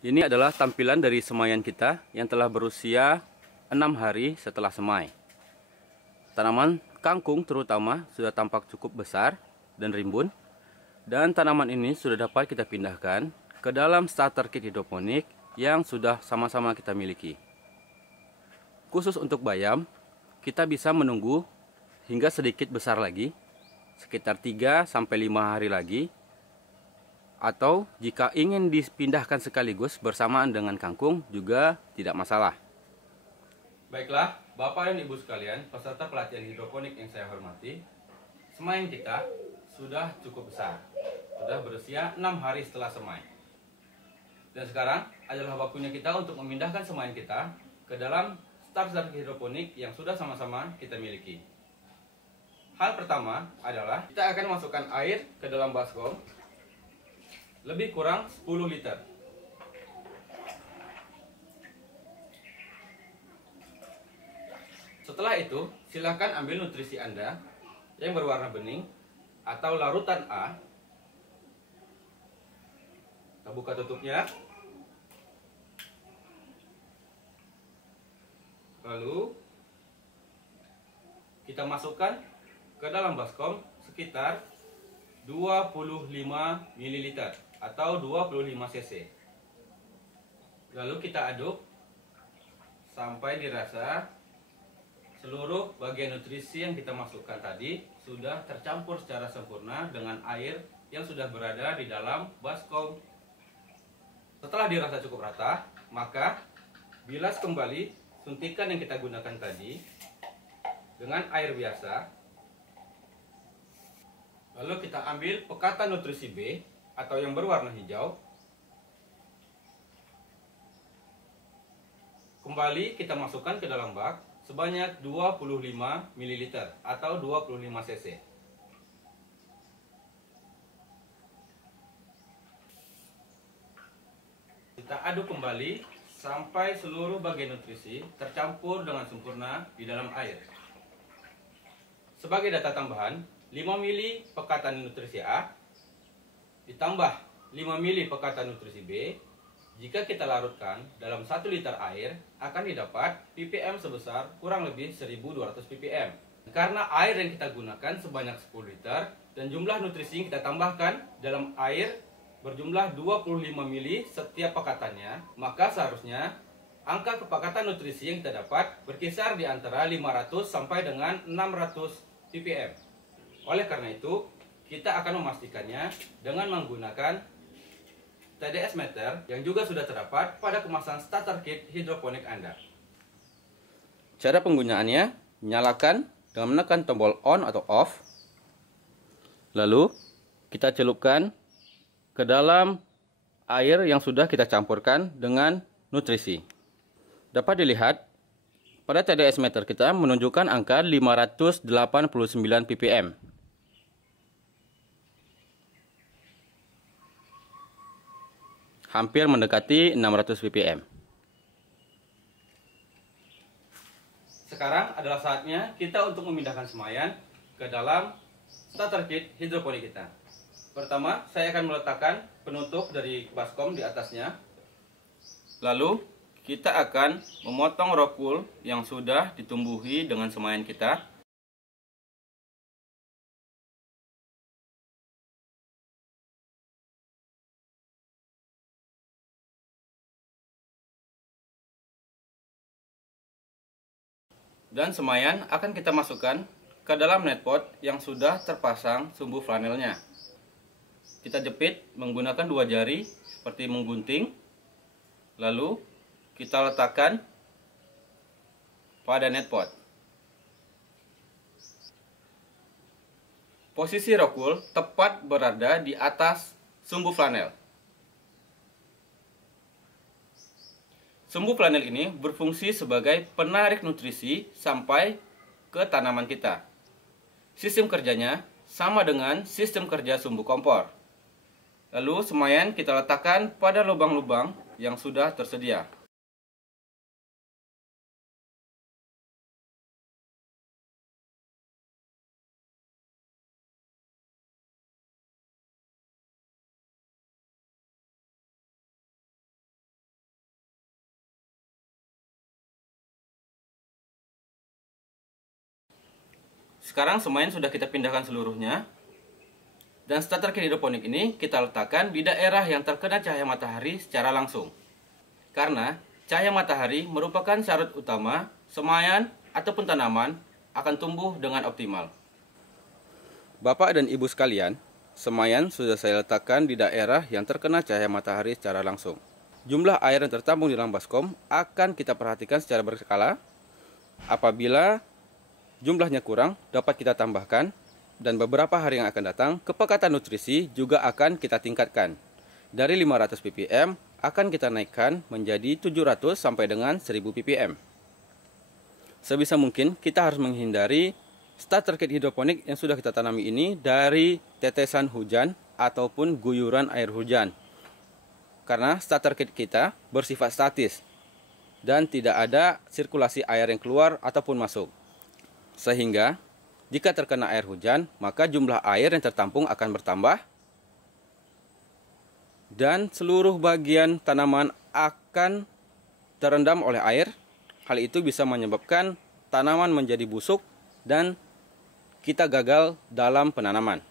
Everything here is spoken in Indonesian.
Ini adalah tampilan dari semaian kita yang telah berusia 6 hari setelah semai. Tanaman kangkung terutama sudah tampak cukup besar dan rimbun. Dan tanaman ini sudah dapat kita pindahkan ke dalam starter kit hidroponik yang sudah sama-sama kita miliki. Khusus untuk bayam, kita bisa menunggu hingga sedikit besar lagi, sekitar 3-5 hari lagi. Atau jika ingin dipindahkan sekaligus bersamaan dengan kangkung juga tidak masalah. Baiklah, Bapak dan Ibu sekalian, peserta pelatihan hidroponik yang saya hormati, semaian kita sudah cukup besar. Sudah berusia 6 hari setelah semai. Dan sekarang adalah waktunya kita untuk memindahkan semaian kita ke dalam starter hidroponik yang sudah sama-sama kita miliki. Hal pertama adalah kita akan masukkan air ke dalam baskom lebih kurang 10 liter. Setelah itu, silakan ambil nutrisi Anda yang berwarna bening atau larutan A. Kita buka tutupnya. Lalu kita masukkan ke dalam baskom sekitar 25 ml atau 25 cc. Lalu kita aduk sampai dirasa seluruh bagian nutrisi yang kita masukkan tadi sudah tercampur secara sempurna dengan air yang sudah berada di dalam baskom. Setelah dirasa cukup rata, maka bilas kembali suntikan yang kita gunakan tadi dengan air biasa. Lalu kita ambil pekatan nutrisi B atau yang berwarna hijau. Kembali kita masukkan ke dalam bak sebanyak 25 ml atau 25 cc. Kita aduk kembali sampai seluruh bagian nutrisi tercampur dengan sempurna di dalam air. Sebagai data tambahan, 5 ml pekatan nutrisi A ditambah 5 ml pekatan nutrisi B, jika kita larutkan dalam 1 liter air akan didapat ppm sebesar kurang lebih 1200 ppm. Karena air yang kita gunakan sebanyak 10 liter dan jumlah nutrisi yang kita tambahkan dalam air berjumlah 25 ml setiap pekatannya, maka seharusnya angka kepekatan nutrisi yang kita dapat berkisar di antara 500 sampai dengan 600 ppm. Oleh karena itu, kita akan memastikannya dengan menggunakan TDS meter yang juga sudah terdapat pada kemasan starter kit hidroponik Anda. Cara penggunaannya, nyalakan dengan menekan tombol on atau off. Lalu, kita celupkan ke dalam air yang sudah kita campurkan dengan nutrisi. Dapat dilihat, pada TDS meter kita menunjukkan angka 589 ppm. Hampir mendekati 600 ppm. Sekarang adalah saatnya kita untuk memindahkan semaian ke dalam starter kit hidroponik kita. Pertama, saya akan meletakkan penutup dari baskom di atasnya. Lalu, kita akan memotong rokul yang sudah ditumbuhi dengan semaian kita. Dan semaian akan kita masukkan ke dalam netpot yang sudah terpasang sumbu flanelnya. Kita jepit menggunakan 2 jari seperti menggunting. Lalu kita letakkan pada netpot. Posisi rokul tepat berada di atas sumbu flanel. Sumbu flanel ini berfungsi sebagai penarik nutrisi sampai ke tanaman kita. Sistem kerjanya sama dengan sistem kerja sumbu kompor. Lalu semaian kita letakkan pada lubang-lubang yang sudah tersedia. Sekarang semayan sudah kita pindahkan seluruhnya. Dan starter kit hidroponik ini kita letakkan di daerah yang terkena cahaya matahari secara langsung. Karena cahaya matahari merupakan syarat utama semayan ataupun tanaman akan tumbuh dengan optimal. Bapak dan Ibu sekalian, semayan sudah saya letakkan di daerah yang terkena cahaya matahari secara langsung. Jumlah air yang tertampung di dalam baskom akan kita perhatikan secara berkala. Apabila jumlahnya kurang, dapat kita tambahkan. Dan beberapa hari yang akan datang, kepekatan nutrisi juga akan kita tingkatkan. Dari 500 ppm akan kita naikkan menjadi 700 sampai dengan 1000 ppm. Sebisa mungkin kita harus menghindari starter kit hidroponik yang sudah kita tanami ini dari tetesan hujan ataupun guyuran air hujan. Karena starter kit kita bersifat statis dan tidak ada sirkulasi air yang keluar ataupun masuk. Sehingga jika terkena air hujan, maka jumlah air yang tertampung akan bertambah dan seluruh bagian tanaman akan terendam oleh air. Hal itu bisa menyebabkan tanaman menjadi busuk dan kita gagal dalam penanaman.